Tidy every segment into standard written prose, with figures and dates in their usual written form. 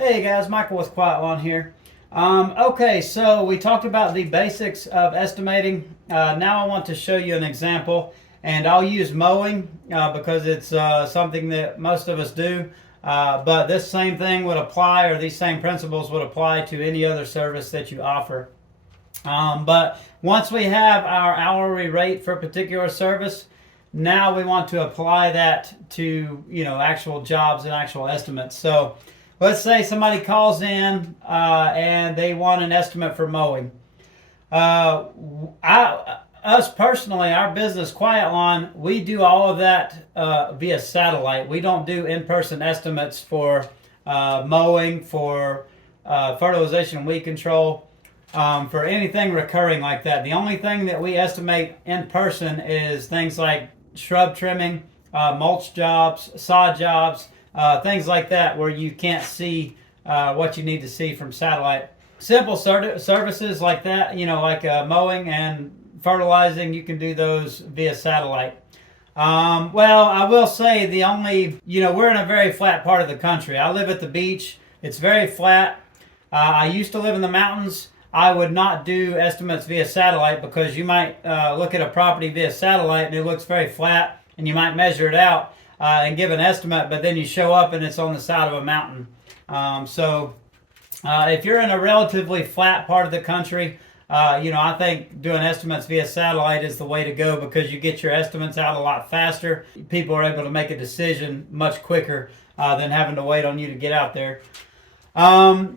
Hey guys, Michael with Quiet Lawn here. Okay, so we talked about the basics of estimating. Now I want to show you an example, and I'll use mowing because it's something that most of us do. But this same thing would apply, or these same principles would apply to any other service that you offer. But once we have our hourly rate for a particular service, now we want to apply that to actual jobs and actual estimates. So let's say somebody calls in and they want an estimate for mowing. Us personally, our business, Quiet Lawn, we do all of that via satellite. We don't do in-person estimates for mowing, for fertilization and weed control, for anything recurring like that. The only thing that we estimate in person is things like shrub trimming, mulch jobs, sod jobs, things like that where you can't see what you need to see from satellite. Simple services like that, like mowing and fertilizing, you can do those via satellite. Well, I will say we're in a very flat part of the country. I live at the beach. It's very flat. I used to live in the mountains. I would not do estimates via satellite because you might look at a property via satellite and it looks very flat, and you might measure it out and give an estimate, but then you show up and it's on the side of a mountain. So if you're in a relatively flat part of the country, I think doing estimates via satellite is the way to go because you get your estimates out a lot faster. People are able to make a decision much quicker than having to wait on you to get out there.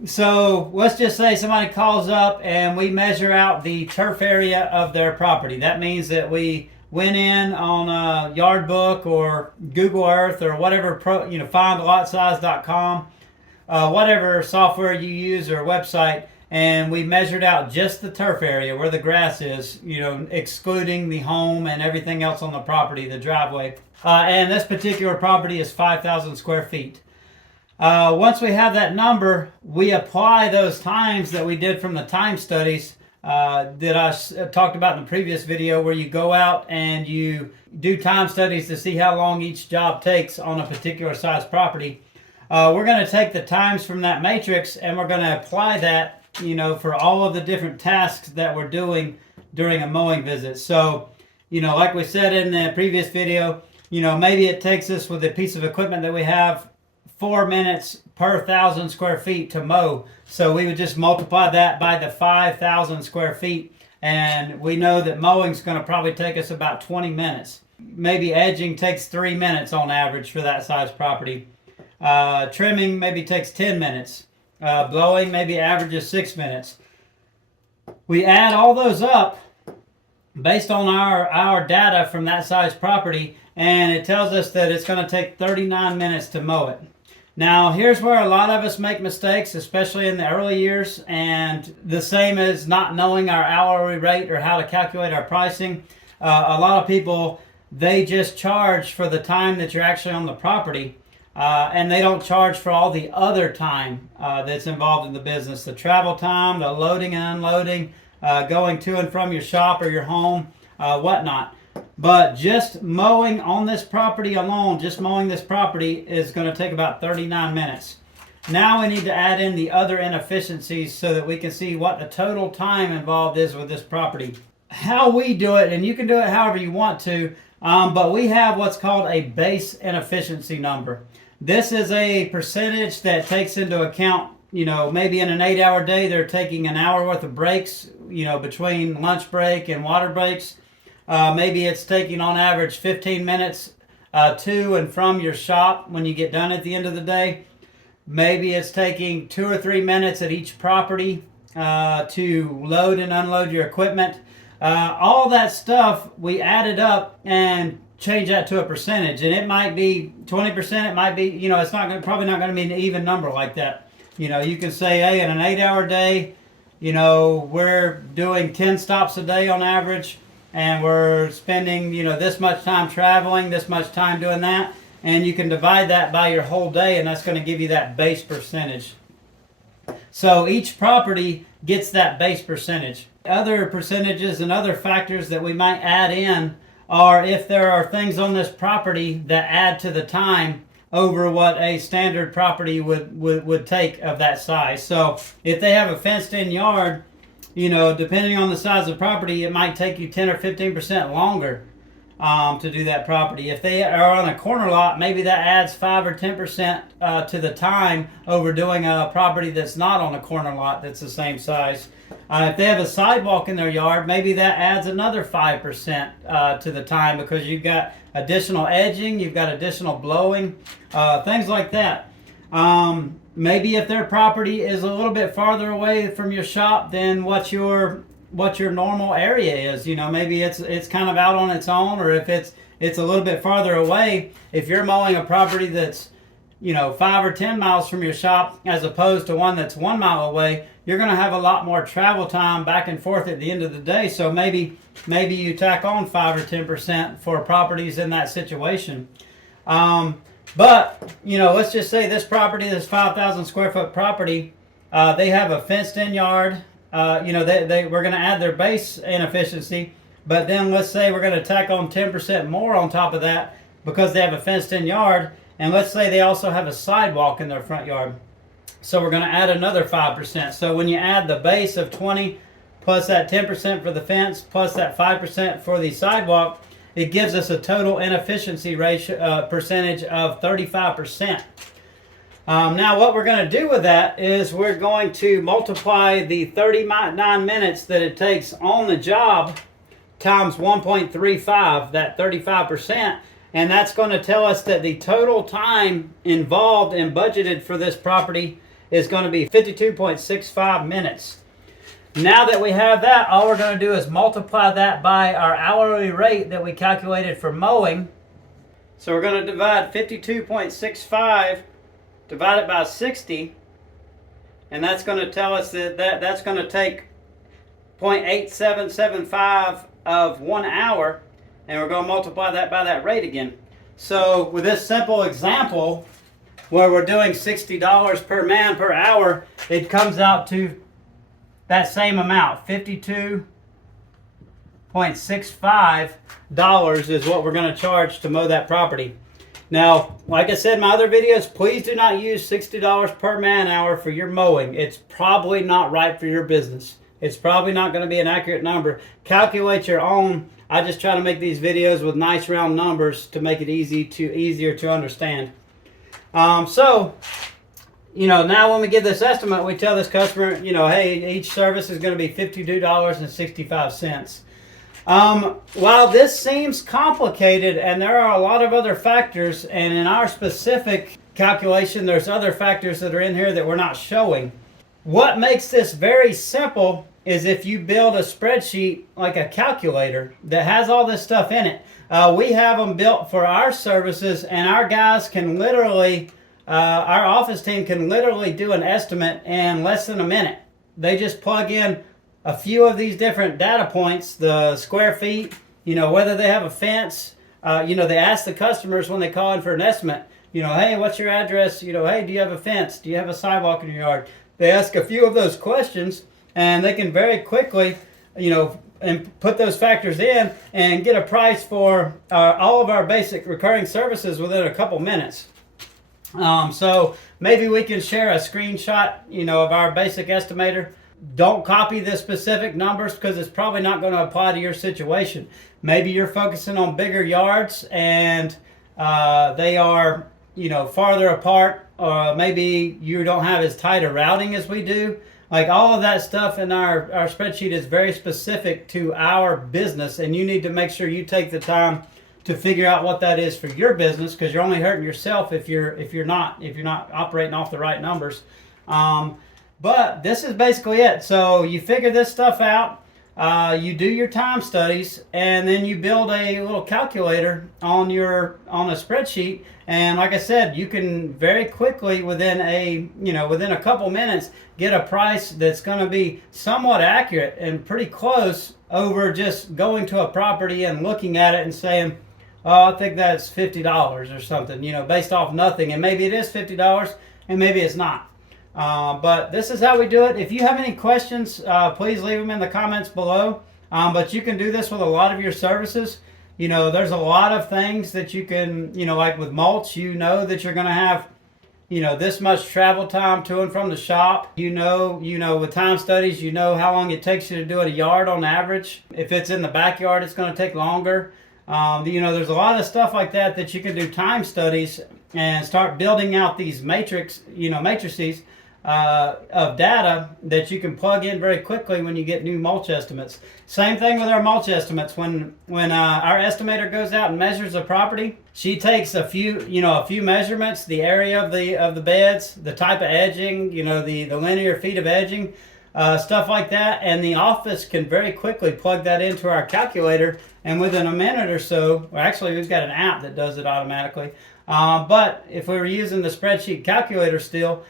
So let's just say somebody calls up and we measure out the turf area of their property. That means that we went in on a yard book or Google Earth or whatever, findlotsize.com, whatever software you use or website, and we measured out just the turf area where the grass is, excluding the home and everything else on the property, the driveway. And this particular property is 5,000 square feet. Once we have that number, we apply those times that we did from the time studies that I talked about in the previous video, where you go out and you do time studies to see how long each job takes on a particular size property. We're going to take the times from that matrix and we're going to apply that, for all of the different tasks that we're doing during a mowing visit. So, like we said in the previous video, maybe it takes us, with a piece of equipment that we have, 4 minutes per 1,000 square feet to mow. So we would just multiply that by the 5,000 square feet, and we know that mowing is going to probably take us about 20 minutes. Maybe edging takes 3 minutes on average for that size property. Trimming maybe takes 10 minutes. Blowing maybe averages 6 minutes. We add all those up based on our data from that size property, and it tells us that it's going to take 39 minutes to mow it. Now, here's where a lot of us make mistakes, especially in the early years, and the same as not knowing our hourly rate or how to calculate our pricing. A lot of people, they just charge for the time that you're actually on the property, and they don't charge for all the other time that's involved in the business, the travel time, the loading and unloading, going to and from your shop or your home, whatnot. But just mowing on this property alone, just mowing this property is going to take about 39 minutes. Now we need to add in the other inefficiencies so that we can see what the total time involved is with this property. How we do it, and you can do it however you want to, but we have what's called a base inefficiency number. This is a percentage that takes into account, maybe in an 8-hour day, they're taking an hour worth of breaks, between lunch break and water breaks. Maybe it's taking on average 15 minutes to and from your shop when you get done at the end of the day. Maybe it's taking 2 or 3 minutes at each property to load and unload your equipment. All that stuff, we add it up and change that to a percentage. And it might be 20%, it might be, it's probably not going to be an even number like that. You can say, hey, in an 8-hour day, we're doing 10 stops a day on average. And we're spending, this much time traveling, this much time doing that. And you can divide that by your whole day, and that's going to give you that base percentage. So each property gets that base percentage. Other percentages and other factors that we might add in are if there are things on this property that add to the time over what a standard property would take of that size. So if they have a fenced in yard, depending on the size of the property, it might take you 10 or 15% longer to do that property. If they are on a corner lot, maybe that adds 5 or 10% to the time over doing a property that's not on a corner lot that's the same size. If they have a sidewalk in their yard, maybe that adds another 5% to the time, because you've got additional edging, you've got additional blowing, things like that. Maybe if their property is a little bit farther away from your shop than what your normal area is, maybe it's kind of out on its own, or if it's a little bit farther away. If you're mowing a property that's 5 or 10 miles from your shop as opposed to one that's 1 mile away, you're going to have a lot more travel time back and forth at the end of the day. So maybe you tack on 5 or 10% for properties in that situation. But let's just say this property, this 5,000 square foot property, they have a fenced in yard. We're going to add their base inefficiency, but then let's say we're going to tack on 10% more on top of that because they have a fenced in yard, and let's say they also have a sidewalk in their front yard. So we're going to add another 5%. So when you add the base of 20 plus that 10% for the fence plus that 5% for the sidewalk, it gives us a total inefficiency ratio percentage of 35%. Now what we're going to do with that is we're going to multiply the 39 minutes that it takes on the job times 1.35, that 35%, and that's going to tell us that the total time involved and budgeted for this property is going to be 52.65 minutes. Now that we have that, all we're going to do is multiply that by our hourly rate that we calculated for mowing. So we're going to divide 52.65 divided by 60, and that's going to tell us that's going to take 0.8775 of 1 hour, and we're going to multiply that by that rate again. So with this simple example where we're doing $60 per man per hour, it comes out to that same amount. $52.65 is what we're going to charge to mow that property. Now, like I said in my other videos, please do not use $60 per man hour for your mowing. It's probably not right for your business. It's probably not going to be an accurate number. Calculate your own. I just try to make these videos with nice round numbers to make it easier to understand. Now when we give this estimate, we tell this customer, hey, each service is going to be $52.65. While this seems complicated, and there are a lot of other factors, and in our specific calculation, there's other factors that are in here that we're not showing. What makes this very simple is if you build a spreadsheet like a calculator that has all this stuff in it. We have them built for our services, and our guys can literally, our office team can literally do an estimate in less than a minute. They just plug in a few of these different data points, the square feet, whether they have a fence. They ask the customers when they call in for an estimate, hey, what's your address? Hey, do you have a fence? Do you have a sidewalk in your yard? They ask a few of those questions, and they can very quickly, and put those factors in and get a price for all of our basic recurring services within a couple minutes. So maybe we can share a screenshot, of our basic estimator. Don't copy the specific numbers because it's probably not going to apply to your situation. Maybe you're focusing on bigger yards and they are, farther apart, or maybe you don't have as tight a routing as we do. Like all of that stuff in our spreadsheet is very specific to our business, and you need to make sure you take the time to figure out what that is for your business, because you're only hurting yourself if you're not operating off the right numbers. But this is basically it. So you figure this stuff out, you do your time studies, and then you build a little calculator on a spreadsheet. And like I said, you can very quickly within a couple minutes get a price that's going to be somewhat accurate and pretty close over just going to a property and looking at it and saying, oh, I think that's $50 or something, based off nothing. And maybe it is $50 and maybe it's not. But this is how we do it. If you have any questions, please leave them in the comments below. But you can do this with a lot of your services. there's a lot of things that you can, like with mulch, that you're going to have, this much travel time to and from the shop. With time studies, how long it takes you to do a yard on average. If it's in the backyard, it's going to take longer. There's a lot of stuff like that you can do time studies and start building out these matrices of data that you can plug in very quickly when you get new mulch estimates. Same thing with our mulch estimates. When our estimator goes out and measures a property, she takes a few measurements, the area of the beds, the type of edging, the linear feet of edging, stuff like that, and the office can very quickly plug that into our calculator, and within a minute or so, well, actually we've got an app that does it automatically, but if we were using the spreadsheet calculator still,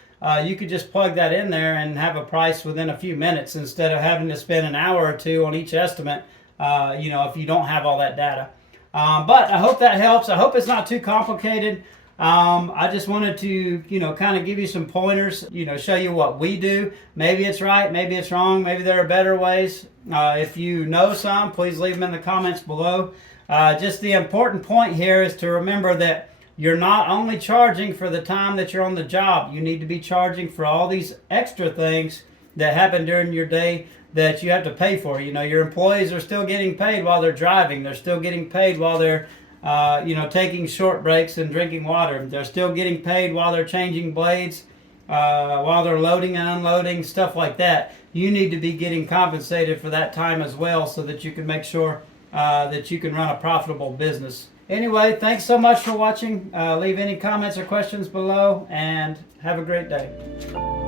you could just plug that in there and have a price within a few minutes instead of having to spend an hour or two on each estimate, if you don't have all that data. But I hope that helps. I hope it's not too complicated. I just wanted to, kind of give you some pointers, show you what we do. Maybe it's right, maybe it's wrong, maybe there are better ways. If you know some, please leave them in the comments below. Just the important point here is to remember that you're not only charging for the time that you're on the job. You need to be charging for all these extra things that happen during your day that you have to pay for. Your employees are still getting paid while they're driving. They're still getting paid while they're taking short breaks and drinking water. They're still getting paid while they're changing blades, while they're loading and unloading, stuff like that. You need to be getting compensated for that time as well, so that you can make sure that you can run a profitable business. Anyway, thanks so much for watching. Leave any comments or questions below, and have a great day.